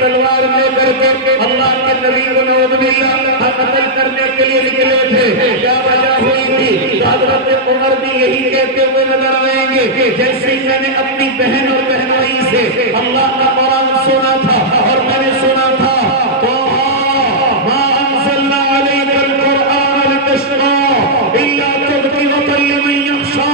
تلوار لے کر کے اللہ کے نبی کو نعوذ باللہ قتل کرنے کے لیے نکلے تھے. کیا وجہ ہوئی تھی؟ حضرت عمر بھی یہی کہتے ہوئے نظر آئیں گے جیسے میں نے اپنی بہن اور بہنوئی سے اللہ کا قرآن سنا تھا اور میں نے سنا تھا ما انزلنا علیک القرآن لتشقى الا تذکرة لمن یخشى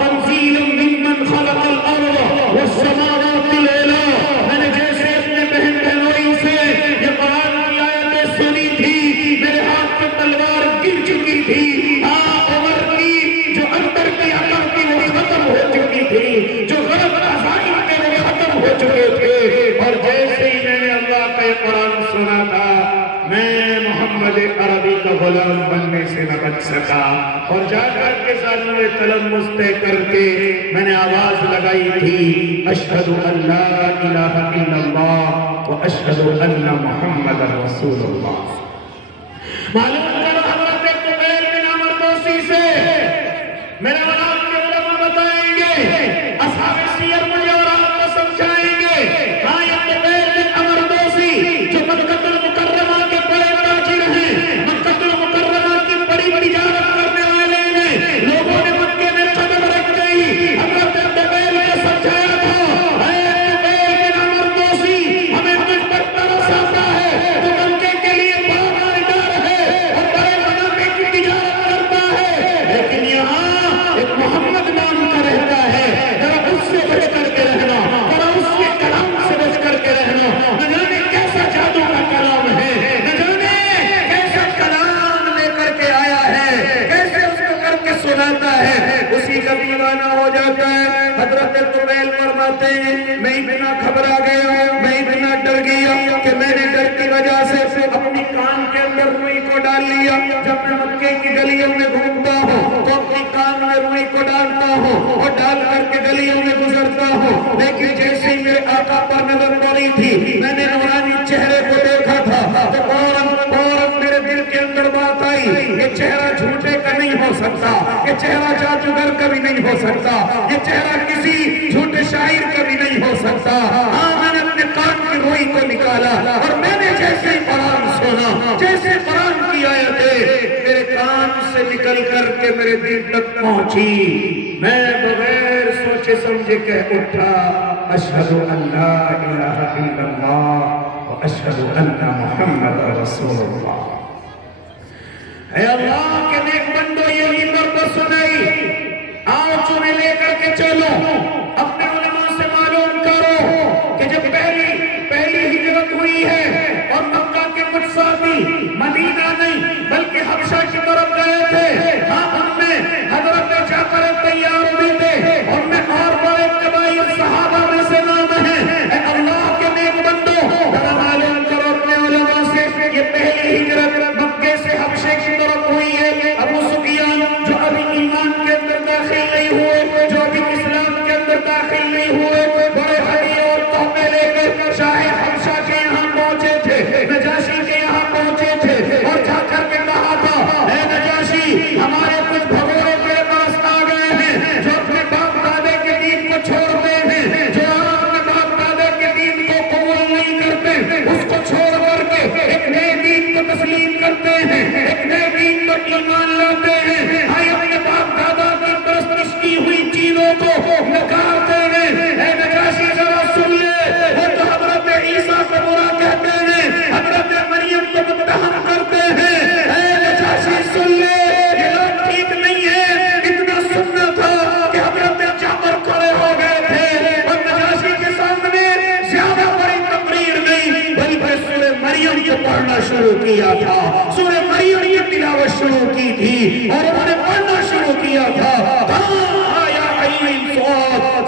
تنزیل ممن خلق الارض والسماوات العلی. میں نے جیسے اپنے بہن بہنوئی سے یہ قرآن کی آیتیں سنی تھی میرے ہاتھ میں تلوار گر چکی تھی. عمر کی جو اندر کی عقل تھی وہ ختم ہو چکی تھی, جو غلط عزائم تھے وہ ختم ہو چکے تھے. اور جیسے ہی میں نے اللہ کا یہ قرآن سنا تھا میں محمد عربی کا غلام بننے سے نہ بچ سکا. اور جا کر کے سامنے تلمس طے کر کے میں نے آواز لگائی تھی اشہد ان لا الہ الا اللہ و اشہد ان محمد رسول اللہ. معلوم کرو حضرت طفیل بن عمرو دوسی سے میرے غلام کے علماء بتائیں گے, اصحاب سیر مجھے اور آپ کو سمجھائیں گے. ہاں یہ طفیل بن عمرو دوسی جو مکہ المکرمہ کے بڑے تاجر ہیں, مکہ المکرمہ کی بڑی تجارت کرنے والے ہیں, لوگوں نے مکے میں قدم رکھ گئی. حضرت طفیل نے سمجھایا تھا اے طفیل بن عمرو دوسی ہمیں تجھ پر ترس آتا ہے, تو مکے کے لیے بہت مالدار ہے اور بڑے منافع کی تجارت کرتا ہے, لیکن یہاں ایک محمد نام کا رہتا ہے, ذرا اس سے بچ کر کے رہنا, ذرا اس کے کلام سے بچ کر کے رہنا. نہ جانے کیسا جادو کا کلام ہے, نہ جانے کیسا کلام لے کر کے آیا ہے, کیسے اس کو کر کے سناتا ہے, اسی کا دیوانہ ہو جاتا ہے. حضرت طفیل فرماتے ہیں میں اتنا گھبرا گیا, میں اتنا ڈر گیا کہ میں نے ڈر کی وجہ سے اپنی کان کے اندر روئی کو ڈال لیا. جب میں مکے کی گلیوں میں گھومتا ہوں تو اپنی کان میں روئی کو ڈالتا ہوں اور ڈال کر کے گلیوں میں گزرتا ہوں, لیکن جیسے ہی میرے آقا پر نظر پڑی تھی میں نے نورانی چہرے کو دیکھا تھا تو فوراً میرے دل کے اندر بات آئی, یہ چہرہ جھوٹے کا نہیں ہو سکتا, یہ چہرہ جادوگر کا بھی نہیں ہو سکتا, یہ چہرہ کسی جھوٹے شاعر کا بھی نہیں ہو سکتا. ہاں میں نے اپنے کان کی روئی کو نکالا اور میں نے جیسے ہی قرآن سنا, جیسے قرآن کی آیتیں میرے کان سے نکل کر کے میرے دل تک پہنچی, میں بغیر سوچے سمجھے کہہ اٹھا اشہد ان لا الہ الا اللہ و اشہد ان محمد رسول اللہ. اے اللہ کے نیک بندو یہی پرپس سنائی, آؤ چنے لے کر کے چلو, اپنے علماء سے معلوم کرو کہ جب پہلی ہجرت ہوئی ہے اور مکہ کے کچھ ساتھی مدینہ نہیں بلکہ حبشہ کی طرف گئے تھے, ہاں ان میں حضرت جعفر تیار بھی تھے, ان میں اور بڑے قبائل صحابہ میں سے نام ہیں. اے اللہ کے نیک بندو ذرا معلوم کرو اپنے علماء سے یہ پہلی ہجرت مکے سے حبشے کی طرف ہوئی ہے. ابو سفیان جو ابھی ایمان کے اندر داخل نہیں ہوئے, جو ابھی اسلام کے اندر داخل نہیں ہوئے, بڑے ہڈی اور تحفے لے کر شاہ حبشہ کے یہاں پہنچے تھے, نجاشی کے یہاں پہنچے تھے اور جا کر کے کہا تھا اے نجاشی ہمارے کچھ بھگوڑے تیرے پاس آ گئے ہیں جو اپنے باپ دادے کے دین کو چھوڑتے ہیں, جو اپنے باپ دادے کے دین کو قبول نہیں کرتے اس کو چھوڑ کر کے ایک نئے دین کو تسلیم کرتے ہیں, ایک نئے دین کو ایمان لاتے ہیں. ہائے اپنے باپ دادا کی پرستش کی ہوئی چیزوں کو نکالتے ہیں. اے نجاشی ذرا سن لے, وہ تو حضرت عیسیٰ کو برا کہتے ہیں, حضرت مریم کو متہم کرتے ہیں. اے نجاشی سن لے, یہ لوگ ٹھیک نہیں ہے. اتنا سننا تھا کہ حضرت جعفر کھڑے ہو گئے تھے اور نجاشی کے سامنے زیادہ بڑی تقریر نہیں بلکہ سورہ مریم کو پڑھنا شروع کیا تھا, سورہ مریم کی تلاوت شروع کی تھی اور انہوں نے پڑھنا شروع کیا تھا.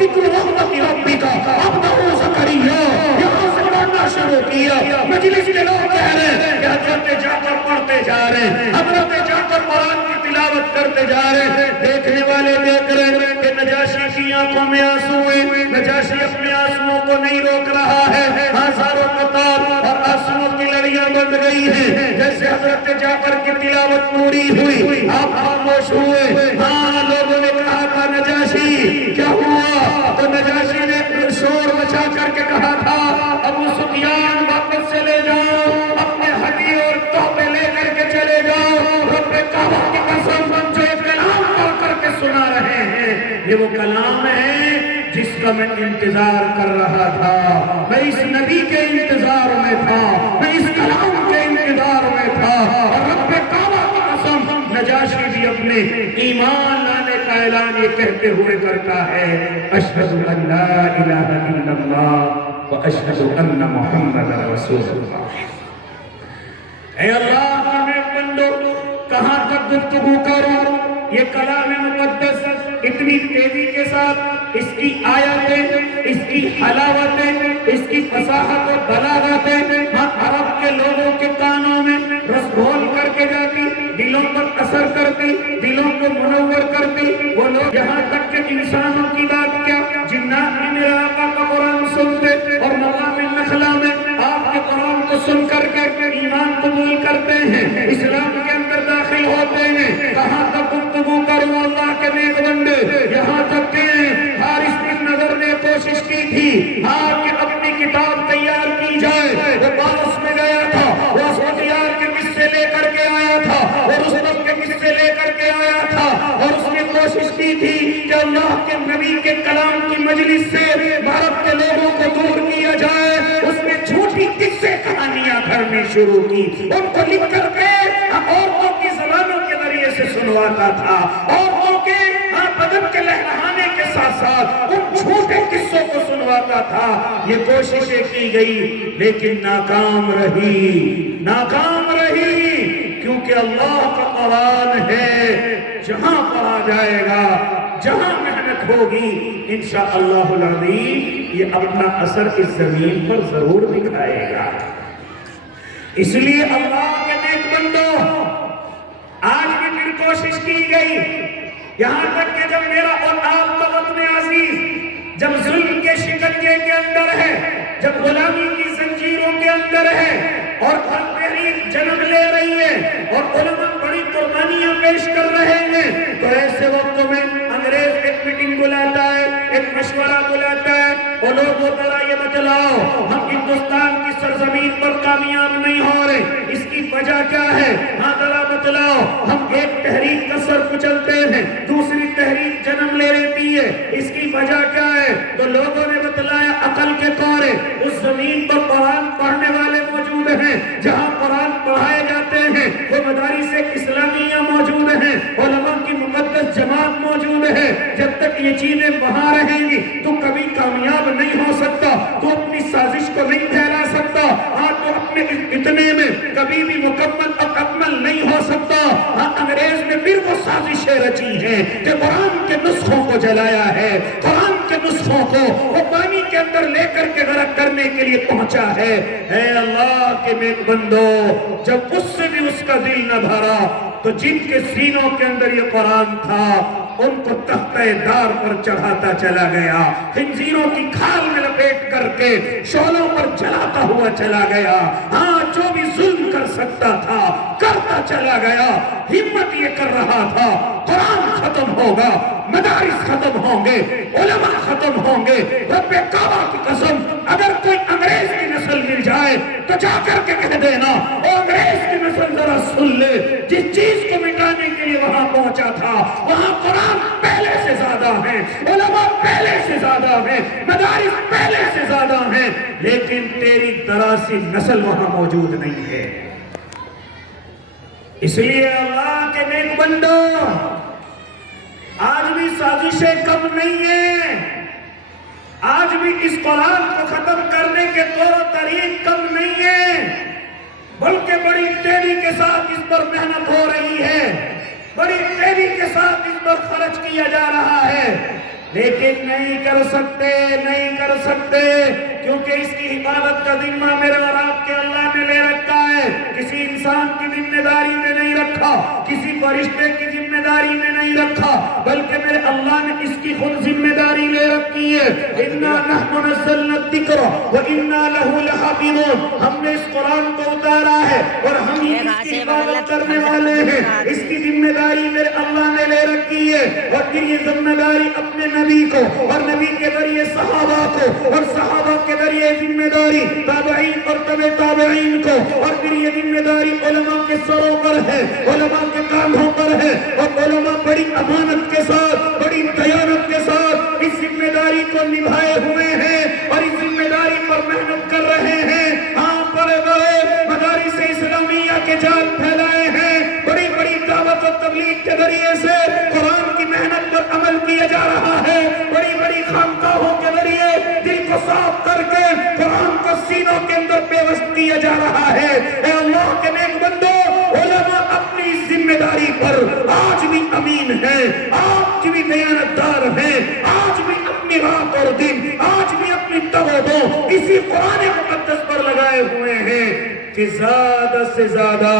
ذکر رحمت ربک عبدہ زکریا, یہاں سے پڑھنا شروع کیا. مجلس کے لوگ کہہ رہے ہیں کہ حضرت جعفر پڑھتے جا رہے ہیں, حضرت جعفر قرآن کی تلاوت کرتے جا رہے ہیں. دیکھنے والے دیکھ رہے ہیں کہ نجاشی کی آنکھوں میں آنسو ہیں, نجاشی اپنے آنسوؤں کو نہیں روک رہا ہے. ہزاروں قطار اور آنسوؤں کی لڑیاں بند گئی ہیں. جیسے حضرت جعفر کی تلاوت پوری ہوئی آپ خاموش ہوئے. ہاں لوگوں نے کہا تھا نجاشی کیا ہوا, تو نجاشی نے شور مچا کر کے کہا تھا ابو سفیان کا میں انتظار کر رہا تھا، میں اس نبی کے انتظار میں تھا، میں اس کلام کے انتظار میں تھا۔ اور رب کعبہ کی قسم، نجاشی بھی اپنے ایمان لانے کا اعلان یہ کہتے ہوئے کرتا ہے، اشہد ان لا الہ الا اللہ و اشہد ان محمد رسول اللہ۔ اے اللہ کے نیک بندو، کہاں تک گفتگو کروں؟ یہ کلام مقدس اتنی تیزی کے ساتھ اس کی آیتیں، اس کی حلاوتیں، اس کی فصاحت و بلاغتیں عرب کے لوگوں کے کانوں میں رس گھول کر کے جاتی، دلوں پر اثر کرتی، دلوں کو منور کرتی۔ وہ لوگ یہاں تک کہ انسانوں کی بات کیا، جنات بھی میرے آقا کا قرآن سنتے اور مقام نخلا میں آپ کے قرآن کو سن کر کے ایمان قبول کرتے ہیں، اسلام کے اندر داخل ہوتے ہیں۔ کہاں تک گفتگو کروں اللہ کے نیک بندے؟ یہاں تک کہ حارث بن نضر نے کوشش کی تھی کہ اپنی کتاب تیار کی جائے، وہ پارس میں گیا تھا، وہ اسفندیار کے قصے لے کر کے آیا تھا اور رستم کے قصے لے کر کے آیا تھا، اور اس نے کوشش کی تھی کہ اللہ کے نبی کے کلام کی مجلس سے بھارت کے لوگوں کو دور کیا جائے۔ اس نے جھوٹی قصے کہانیاں گھڑنی شروع کی، ان کو لکھ کر کے عورتوں کی زبانوں کے ذریعے سے سنواتا تھا، عورتوں کے بدن کے لہرانے کے ساتھ ساتھ ان جھوٹے قصوں کو سنواتا تھا۔ یہ کوششیں کی گئی لیکن ناکام رہی، ناکام رہی، کیونکہ اللہ کا قرآن ہے، جہاں پڑھا جائے گا، جہاں محنت ہوگی، انشاءاللہ العظیم یہ اپنا اثر اس زمین پر ضرور دکھائے گا۔ اس لیے اللہ کے نیک بندو، آج بھی پھر کوشش کی گئی، یہاں تک کہ جب میرا اور آپ کا وطن عزیز جب ظلم کے شکنجے کے اندر ہے، جب غلامی کی زنجیروں کے اندر ہے اور ہر تحریک جنم لے رہی ہے اور علماء بڑی قربانیاں پیش کر رہے ہیں، تو ایسے وقت میں انگریز ایک میٹنگ بلاتا ہے، ایک مشورہ بلاتا ہے، وہ لوگ ذرا یہ بتلاؤ ہم ہندوستان کی سرزمین پر کامیاب نہیں ہو رہے، اس کی وجہ کیا ہے؟ ہاں ذرا بتلاؤ، ہم ایک تحریک کا سر کچلتے ہیں، دوسری تحریک جنم لے لیتی ہے، اس کی وجہ کیا ہے؟ تو لوگوں نے بتلایا عقل کے طورے، اس زمین پر قرآن پڑھنے والے موجود ہیں، جہاں قرآن پڑھائے جاتے ہیں وہ مدارس اسلامیہ موجود ہیں، علماء کی مقدس جماعت موجود ہے۔ جب تک یہ چیزیں وہاں رہیں گی تو کبھی کامیاب نہیں ہو سکتا، تو اپنی سازش کو نہیں پھیلا سکتا، تو اپنے اتنے میں کبھی بھی مکمل اور اکمل نہیں ہو سکتا۔ انگریز نے پھر وہ سازشیں رچی ہیں کہ قرآن کے نسخوں کو جلایا ہے، قرآن کے نسخوں کو وہ پانی کے اندر لے کر کے غرق کرنے کے لیے پہنچا ہے۔ اے اللہ کے نیک بندو، جب اس سے بھی اس کا دل نہ بھرا تو جن کے سینوں کے اندر یہ قرآن تھا ان کو تختہ دار پر چڑھاتا چلا گیا، خنزیروں کی کھال میں لپیٹ کر کے شعلوں پر جلاتا ہوا چلا گیا۔ جو بھی ظلم کر سکتا تھا کرتا چلا گیا، ہمت یہ کر رہا تھا قرآن ختم ہوگا، مدارس ختم ہوں گے، علماء ختم ہوں گے۔ رب کعبہ کی قسم، اگر کوئی انگریز کی نسل مل جائے تو جا کر کے کہہ دینا، او انگریز کی نسل ذرا سن لے، جس چیز کو مٹانے کے لیے وہاں پہنچا تھا وہاں قرآن پہلے سے زیادہ ہیں، علماء پہلے سے زیادہ ہیں، مدارس پہلے سے زیادہ ہیں، لیکن تیری دراسی نسل وہاں موجود نہیں ہے۔ اس لیے اللہ کے نیک بندو، آج بھی سازشیں کم نہیں ہیں، آج بھی اس قرآن کو ختم کرنے کے طور طریق کم نہیں ہیں، بلکہ بڑی تیزی کے ساتھ اس پر محنت ہو رہی ہے، بڑی تیزی کے ساتھ اس پر خرچ کیا جا رہا ہے، لیکن نہیں کر سکتے، نہیں کر سکتے، کیونکہ اس کی حفاظت کا ذمہ میرے اور آپ کے اللہ نے لے رکھا ہے، کسی انسان کی ذمہ داری میں نہیں رکھا، کسی فرشتے کی ذمہ داری میں نہیں رکھا، بلکہ میرے اللہ نے اس کی خود ذمہ داری لے رکھی ہے۔ اِنَّا نَحْنُ نَزَّلْنَا الذِّكْرَ وَإِنَّا لَهُ لَحَافِظُونَ، ہم نے اس قرآن کو اتارا ہے اور ہم ہی اس کی حفاظت کرنے والے ہیں، اس کی ذمہ داری میرے اللہ نے لے رکھی ہے، اور پھر یہ ذمہ داری اپنے نبی کو اور نبی کے ذریعے صحابہ کو اور صحابہ کے ذریعے ذمہ داری تابعین اور تبع تابعین کو، اور پھر یہ ذمہ داری علماء کے سروں پر ہے، علماء کے کاندھوں پر ہے، اور علماء بڑی امانت کے ساتھ، بڑی دیانت کے ساتھ اس ذمہ داری کو نبھائے ہوئے ہیں اور اس ذمہ داری پر محنت کر رہے ہیں. ہاں بڑے بڑے مدارس اسلامیہ کے جال پھیلائے ہیں, بڑی بڑی دعوت و تبلیغ کے ذریعے سے قرآن کی محنت پر عمل کیا جا رہا ہے, بڑی بڑی خانقاہوں کے ذریعے دل کو صاف کر کے قرآن کو سینوں کے اندر پیوست کیا جا رہا ہے. اے اللہ کے نیک بندو, علماء اپنی ذمہ داری پر آج بھی امین ہیں, آج بھی دیانتدار ہیں, آج بھی اپنی رات اور دن, آج بھی اپنی توجہ اسی قرآن مقدس پر لگائے ہوئے ہیں کہ زیادہ سے زیادہ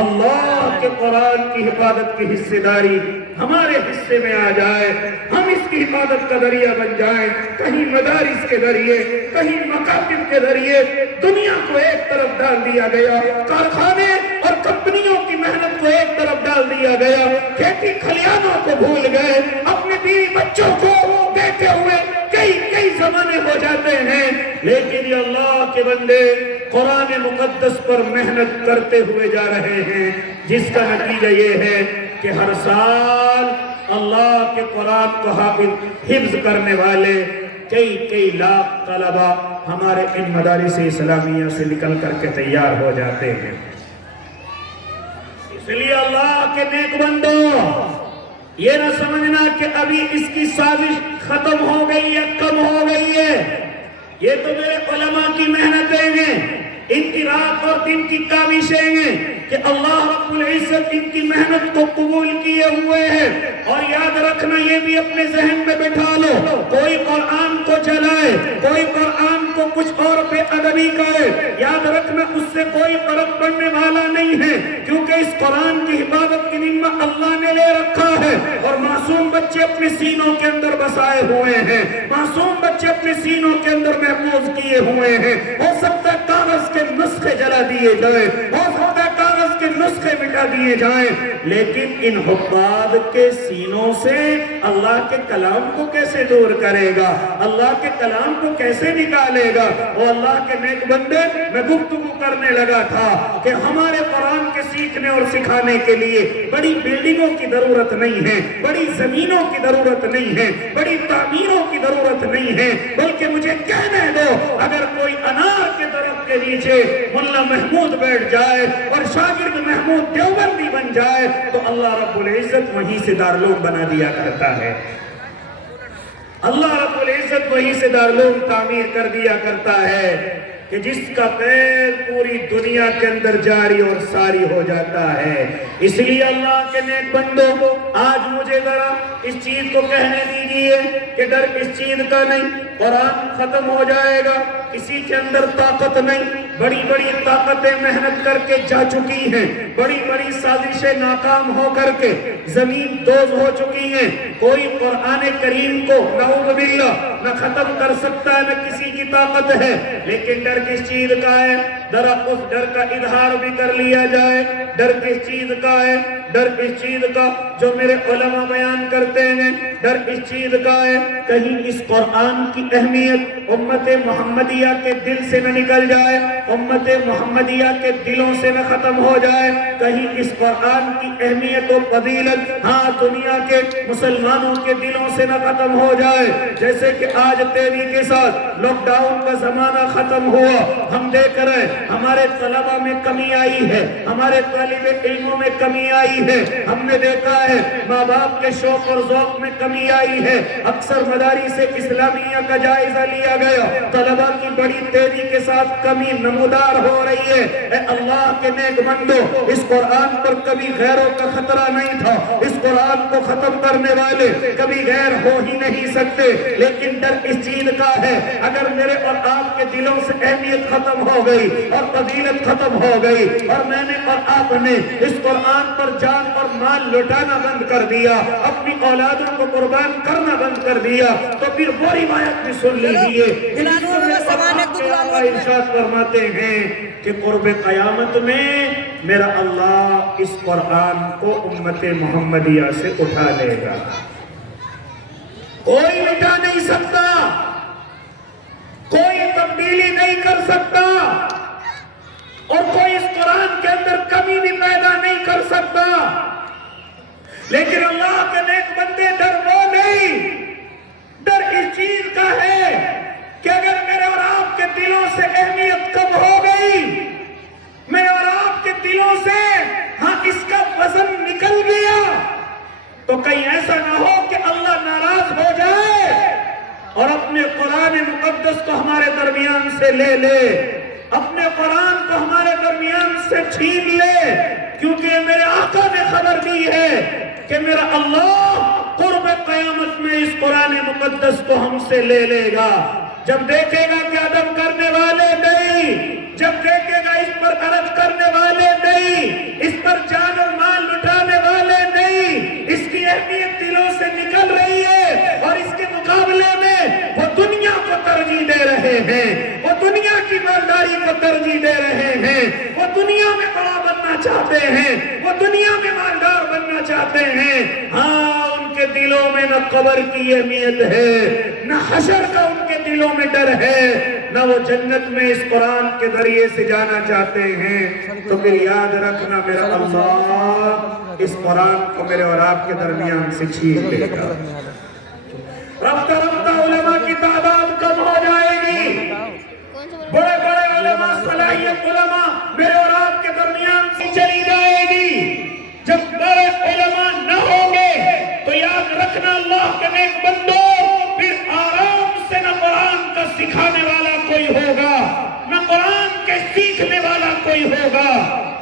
اللہ کے قرآن کی حفاظت کی حصے داری ہمارے حصے میں آ جائے, ہم اس کی حفاظت کا ذریعہ بن جائیں. کہیں مدارس کے ذریعے, کہیں مکاتب کے ذریعے دنیا کو ایک طرف ڈال دیا گیا, کارخانے اور کمپنیوں کی محنت کو ایک طرف ڈال دیا گیا, کھیتی کھلیانوں کو بھول گئے, اپنے بیوی بچوں کو دیتے ہوئے کئی زمانے ہو جاتے ہیں. لیکن یہ اللہ کے بندے قرآن مقدس پر محنت کرتے ہوئے جا رہے ہیں, جس کا نتیجہ یہ ہے کہ ہر سال اللہ کے قرآن کو حفظ کرنے والے کئی لاکھ طلبہ ہمارے ان مدارس اسلامیہ سے نکل کر کے تیار ہو جاتے ہیں. اس لیے اللہ کے نیک بندو, یہ نہ سمجھنا کہ ابھی اس کی سازش ختم ہو گئی ہے, کم ہو گئی ہے. یہ تو میرے علماء کی محنتیں ہیں, ان کی رات اور دن کی کاوشیں ہیں کہ اللہ رب العزت ان کی محنت کو قبول کیے ہوئے ہیں. اور یاد رکھنا, یہ بھی اپنے ذہن میں بٹھا لو, کوئی قرآن کو جلائے, کوئی قرآن کو کچھ اور بے ادبی کرے, یاد رکھنا اس سے کوئی فرق پڑنے والا نہیں ہے, کیونکہ اس قرآن کی حفاظت کی ذمہ اللہ نے لے رکھا ہے. اور معصوم بچے اپنے سینوں کے اندر بسائے ہوئے ہیں, معصوم بچے اپنے سینوں کے اندر محفوظ کیے ہوئے ہیں. ہو سکتا ہے کاغذ کے نسخے جلا دیے جائیں, ہو سکتا ہے کاغذ کے نسخے مٹا دیے جائیں, لیکن ان حفاظ کے سینوں سے اللہ کے کلام کو کیسے دور کرے گا, اللہ کے کلام کو کیسے نکالے گا. اور اللہ کے نیک بندے, میں گفتگو کرنے لگا تھا کہ ہمارے قرآن کے سیکھنے اور سکھانے کے لیے بڑی بلڈنگوں کی ضرورت نہیں ہے, بڑی زمینوں کی ضرورت نہیں ہے, بڑی تعمیروں کی ضرورت نہیں ہے, بلکہ مجھے کہنے دو, اگر کوئی انار کے درخت کے نیچے ملا محمود بیٹھ جائے اور شاگرد محمود دیوبندی بن جائے تو اللہ رب العزت وہیں سے دارالعلوم بنا دیا کرتا ہے. اللہ رب العزت وہیں سے دارالعلوم تعمیر کر دیا کرتا ہے کہ جس کا پیر پوری دنیا کے اندر جاری اور ساری ہو جاتا ہے. اس لیے اللہ کے نیک بندو, آج مجھے ذرا اس چیز کو کہنے دیجئے کہ ڈر اس چیز کا نہیں, قرآن ختم ہو جائے گا, کسی کے اندر طاقت نہیں, بڑی بڑی طاقتیں محنت کر کے جا چکی ہیں, بڑی بڑی سازشیں ناکام ہو کر کے زمین دوز ہو چکی ہیں. کوئی قرآن کریم کو نعوذ باللہ نہ ختم کر سکتا ہے, نہ کسی کی طاقت ہے. لیکن ڈر کس چیز کا ہے, ذرا اس ڈر کا اظہار بھی کر لیا جائے. ڈر کس چیز کا ہے, ڈر اس چیز کا جو میرے علماء بیان کرتے ہیں, ڈر اس چیز کا ہے کہیں اس قرآن کی اہمیت امت محمدیہ کے دل سے نہ نکل جائے, امت محمدیہ کے دلوں سے نہ ختم ہو جائے, کہیں اس قرآن کی اہمیت و فضیلت ہاں دنیا کے مسلمانوں کے دلوں سے نہ ختم ہو جائے. جیسے کہ آج تیزی کے ساتھ لاک ڈاؤن کا زمانہ ختم ہوا, ہم دیکھ رہے ہمارے طلبہ میں کمی آئی ہے, ہمارے طالب علموں میں کمی آئی ہے, ہم نے دیکھا ہے ماں باپ کے شوق اور ذوق میں کمی آئی ہے. اکثر مدارس اسلامیہ کا جائزہ لیا گیا, طلبہ کی بڑی تیزی کے ساتھ کمی نمودار ہو رہی ہے. اے اللہ کے نیک بندو, اس قرآن پر کبھی غیروں کا خطرہ نہیں تھا, اس قرآن کو ختم کرنے والے کبھی غیر ہو ہی نہیں سکتے. لیکن ڈر اس چیز کا ہے, اگر میرے اور آپ کے دلوں سے اہمیت ختم ہو گئی اور فضیلت ختم ہو گئی اور میں نے اور آپ نے اس قرآن پر جان اور مال لٹانا بند کر دیا, اپنی اولادوں کو قربان کرنا بند کر دیا, تو پھر وہ روایت بھی سن لیجیے. ارشاد فرماتے ہیں کہ قرب قیامت میں میرا اللہ اس قرآن کو امت محمدیہ سے اٹھا لے گا. کوئی مٹا نہیں سکتا, کوئی تبدیلی نہیں کر سکتا, اور کوئی اس قرآن کے اندر کمی بھی پیدا نہیں کر سکتا. لیکن اللہ کے نیک بندے, ڈر وہ نہیں, ڈر اس چیز کا سے اہمیت کم ہو گئی، میرے اور آپ کے دلوں سے ہاں اس کا وزن نکل گیا، تو کہیں ایسا نہ ہو کہ اللہ ناراض ہو جائے اور اپنے قرآن مقدس کو ہمارے درمیان سے لے لے، اپنے قرآن کو ہمارے درمیان سے چھین لے، کیونکہ میرے آقا نے خبر دی ہے کہ میرا اللہ قرب قیامت میں اس قرآن مقدس کو ہم سے لے لے گا۔ جب دیکھے گا کہ ادب کرنے والے نہیں، جب دیکھے گا اس پر عرض کرنے والے نہیں، اس پر جان و مال لٹانے والے نہیں، اس کی اہمیت دلوں سے نکل رہی ہے اور اس کے مقابلے میں وہ دنیا کو ترجیح دے رہے ہیں، وہ دنیا کی مالداری کو ترجیح دے رہے ہیں، وہ دنیا میں بڑا بننا چاہتے ہیں، وہ دنیا میں مالدار بننا چاہتے ہیں۔ ہاں ان کے دلوں میں نہ قبر کی اہمیت ہے، نہ حشر کا ان کے دلوں میں ڈر ہے، نہ وہ جنت میں اس قرآن کے ذریعے سے جانا چاہتے ہیں۔ تو پھر یاد رکھنا میرا اللہ اس قرآن کو میرے اور آپ کے درمیان سے چھین لے گا۔ رفتہ رفتہ علماء کی تعداد کم ہو جائے گی، بڑے بڑے علماء، صلاحیت علماء میرے اور آپ کے درمیان سے چلی جائے گی۔ جب بڑے علماء نہ ہوں گے تو یاد رکھنا اللہ کے نیک بندو، پھر آرام سے نہ قرآن کا سکھانے والا کوئی ہوگا، نہ قرآن کے سیکھنے والا کوئی ہوگا،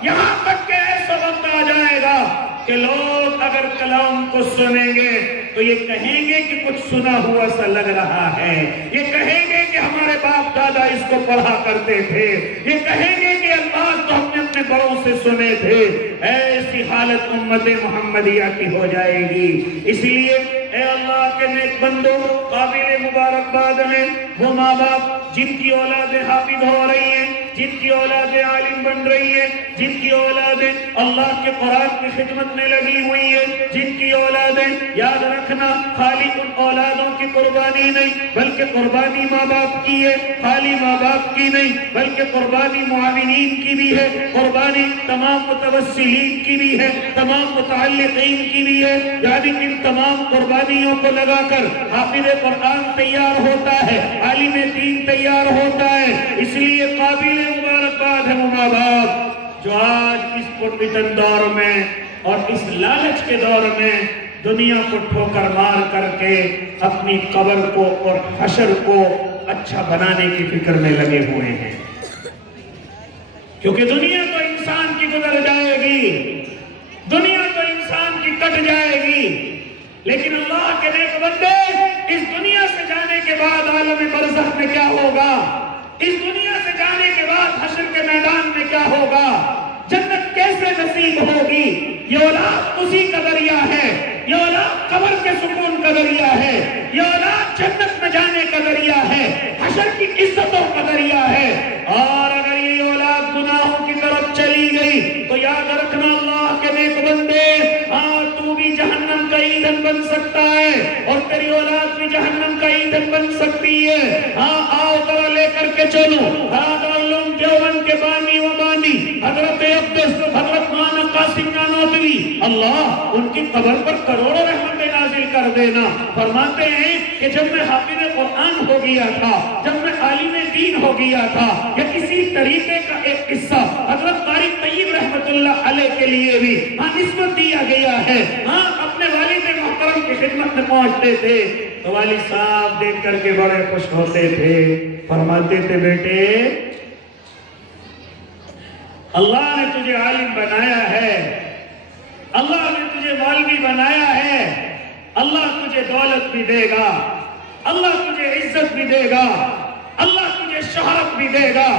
یہاں تک کہ ایسا وقت آ جائے گا کہ لوگ اگر کلام کو سنیں گے تو یہ کہیں گے کہ کچھ سنا ہوا سا لگ رہا ہے، یہ کہیں گے کہ ہمارے باپ دادا اس کو پڑھا کرتے تھے، یہ کہیں گے کہ الفاظ تو ہم نے اپنے بڑوں سے سنے تھے۔ ایسی حالت امت محمدیہ کی ہو جائے گی۔ اس لیے اے اللہ کے نیک بندو، قابل مبارکباد ہیں وہ ماں باپ جن کی اولادیں حافظ ہو رہی ہیں، جن کی اولادیں عالم بن رہی ہیں، جن کی اولادیں اللہ کے قرآن کی خدمت میں لگی ہوئی ہیں، جن کی اولادیں، یاد رکھنا خالی ان اولادوں کی قربانی نہیں بلکہ قربانی ماں باپ کی ہے، خالی ماں باپ کی نہیں بلکہ قربانی معاونین کی بھی ہے، قربانی تمام متوسلین کی بھی ہے، تمام متعلقین کی بھی ہے، یعنی ان تمام قربانیوں کو لگا کر حافظ قرآن تیار ہوتا ہے، عالم دین تیار ہوتا ہے۔ اس لیے قابل مبارکباد ہے وہ ماں باپ جو آج اس پرفتن دور میں اور اس لالچ کے دور میں دنیا کو ٹھوکر مار کر کے اپنی قبر کو اور حشر کو اچھا بنانے کی فکر میں لگے ہوئے ہیں، کیونکہ دنیا تو انسان کی گزر جائے گی، دنیا تو انسان کی کٹ جائے گی، لیکن اللہ کے نیک بندے اس دنیا سے جانے کے بعد عالم برزخ میں کیا ہوگا، اس دنیا سے جانے کے بعد حشر کے میدان میں کیا ہوگا، جنت کیسے نصیب ہوگی؟ یہ اولاد اسی کا ذریعہ ہے، یہ اولاد قبر کے سکون کا ذریعہ ہے، یہ اولاد جنت میں جانے کا ذریعہ ہے، حشر کی عزتوں کا ذریعہ ہے۔ اور اگر یہ اولاد گناہوں کی طرف چلی گئی تو یاد رکھنا اللہ کے نیک بندے، تو بھی جہنم کا ایندھن بن سکتا ہے اور تیری اولاد بھی جہنم کا ایندھن بن سکتی ہے۔ آؤ ذرا لے کر کے چلو دارالعلوم دیوبند کے بانی و بانی حضرت اقدس حضرت مولانا قاسم نانوتوی، اللہ ان کی قبر پر کروڑوں رحمتیں نازل کر دینا۔ فرماتے ہیں کہ جب میں حافظ قرآن ہو گیا تھا، جب میں عالم دین ہو گیا تھا، یا کسی طریقے کا ایک قصہ حضرت طارق طیب رحمت اللہ علیہ کے لیے بھی نسبت دیا گیا ہے، اپنے والد محترم کی خدمت میں پہنچتے تھے تو والد صاحب دیکھ کر کے بڑے خوش ہوتے تھے، فرماتے تھے بیٹے اللہ نے تجھے عالم بنایا ہے، اللہ نے تجھے مولوی بنایا ہے، اللہ تجھے دولت بھی دے گا، اللہ تجھے عزت بھی دے گا، اللہ تجھے شہرت بھی دے گا۔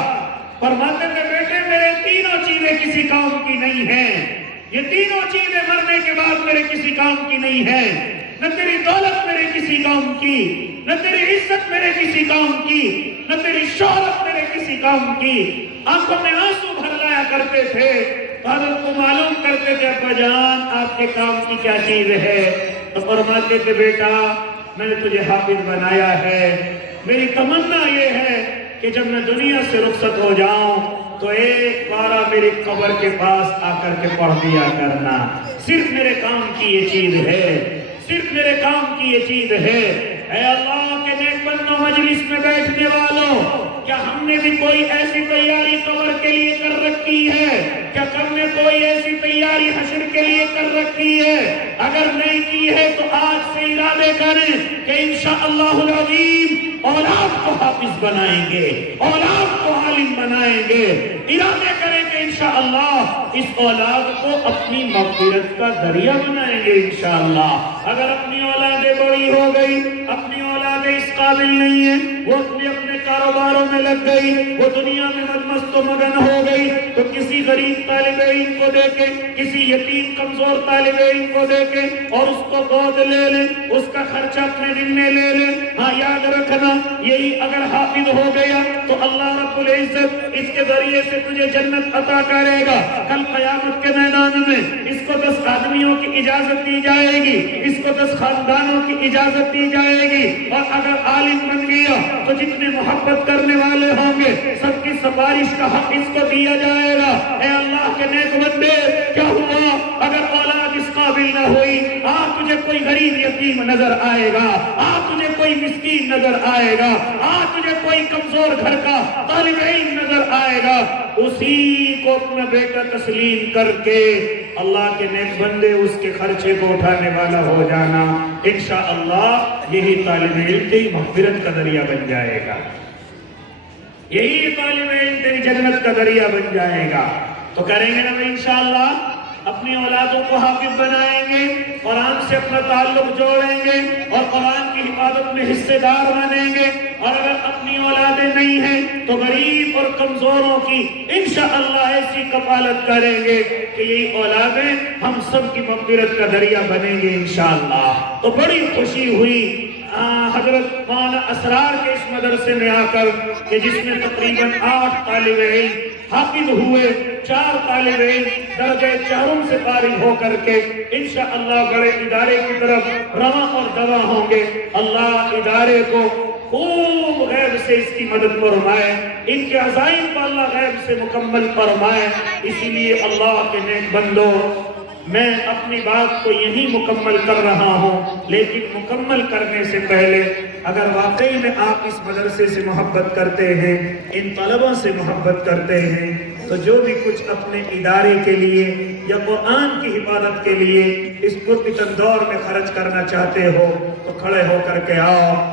فرماتے تھے بیٹے میرے تینوں چیزیں کسی کام کی نہیں ہیں، یہ تینوں چیزیں مرنے کے بعد میرے کسی کام کی نہیں ہیں، نہ تیری دولت میرے کسی کام کی، نہ تیری عزت میرے کسی کام کی، نہ تیری شہرت میرے کسی کام کی۔ آنکھوں میں آنسو بھر لایا کرتے تھے، حضرت کو معلوم کرتے تھے ابا جان آپ کے کام کی کیا چیز ہے، تو فرماتے تھے بیٹا میں نے تجھے حافظ بنایا ہے، میری تمنا یہ ہے کہ جب میں دنیا سے رخصت ہو جاؤں تو ایک بارہ میری قبر کے پاس آ کر کے پڑھ دیا کرنا، صرف میرے کام کی یہ چیز ہے، صرف میرے کام کی یہ چیز ہے۔ اے اللہ کے نیک بندوں مجلس میں بیٹھنے والوں، کیا ہم نے بھی کوئی ایسی تیاری قبر کے لیے کر رکھی ہے؟ کیا ہم نے کوئی ایسی تیاری حشر کے لیے کر رکھی ہے؟ اگر نہیں کی ہے تو آج سے ارادے کریں کہ انشاءاللہ العظیم اولاد کو حافظ بنائیں گے، اولاد کو عالم بنائیں گے۔ ارادے کریں کہ انشاءاللہ اس اولاد کو اپنی مغفرت کا ذریعہ بنائیں گے انشاءاللہ۔ اگر اپنی اولادیں بڑی ہو گئی، اپنی اولادیں اس قابل نہیں ہیں، وہ اپنے کاروباروں میں لگ گئی، وہ دنیا میں مست و مگن ہو گئی، تو کسی غریب طالب علم کو دے کے، کسی یتیم کمزور طالب علم کو دے کے اور اس کو گود لے لیں، اس کا خرچہ اپنے ذمہ لے لیں۔ ہاں یاد رکھنا، یہی اگر حافظ ہو گیا تو اللہ رب العزت اس کے ذریعے سے تجھے جنت عطا کرے گا۔ کل قیامت کے میدان میں اس کو 10 آدمیوں کی اجازت دی جائے گی، اس کو 10 خاندانوں کی اجازت دی جائے گی، اور اگر عالم بن گیا تو جتنے محبت کرنے والے ہوں گے سب کی سفارش کا حق اس کو دیا جائے گا۔ اے اللہ کے نیک بندے، کیا ہوا اگر اولاد اس قابل نہ ہوئی؟ تجھے کوئی غریب یتیم نظر آئے گا، تجھے کوئی مسکین نظر آئے گا، تجھے کوئی کمزور گھر کا طالب علم نظر آئے گا، اسی کو اپنا بیٹا تسلیم کر کے اللہ کے نیک بندے اس کے خرچے کو اٹھانے والا ہو جانا۔ انشاءاللہ یہی طالب علم کی مغفرت کا ذریعہ بن جائے گا، یہی طالب علم تیری جنت کا ذریعہ بن جائے گا۔ تو کریں گے نا انشاءاللہ، اپنی اولادوں کو حافظ بنائیں گے، قرآن سے اپنا تعلق جوڑیں گے اور قرآن کی حفاظت میں حصے دار بنیں گے، اور اگر اپنی اولادیں نہیں ہیں تو غریب اور کمزوروں کی انشاءاللہ ایسی کفالت کریں گے کہ یہ اولادیں ہم سب کی مغفرت کا ذریعہ بنیں گے انشاءاللہ۔ تو بڑی خوشی ہوئی حضرت مولانا اسرار کے اس مدرسے میں آ کر کہ جس میں تقریباً 8 طالب علم حافظ ہوئے، 4 طالب علم درجہ 4 سے فارغ ہو کر کے انشاءاللہ بڑے ادارے کی طرف رواں اور دواں ہوں گے۔ اللہ ادارے کو خوب غیب سے اس کی مدد فرمائے، ان کے عزائم کو اللہ غیب سے مکمل فرمائے۔ اسی لیے اللہ کے نیک بندوں، میں اپنی بات کو یہی مکمل کر رہا ہوں، لیکن مکمل کرنے سے پہلے اگر واقعی میں آپ اس مدرسے سے محبت کرتے ہیں، ان طلبوں سے محبت کرتے ہیں، تو جو بھی کچھ اپنے ادارے کے لیے یا قرآن کی حفاظت کے لیے اس پرفتن دور میں خرچ کرنا چاہتے ہو تو کھڑے ہو کر کے آؤ۔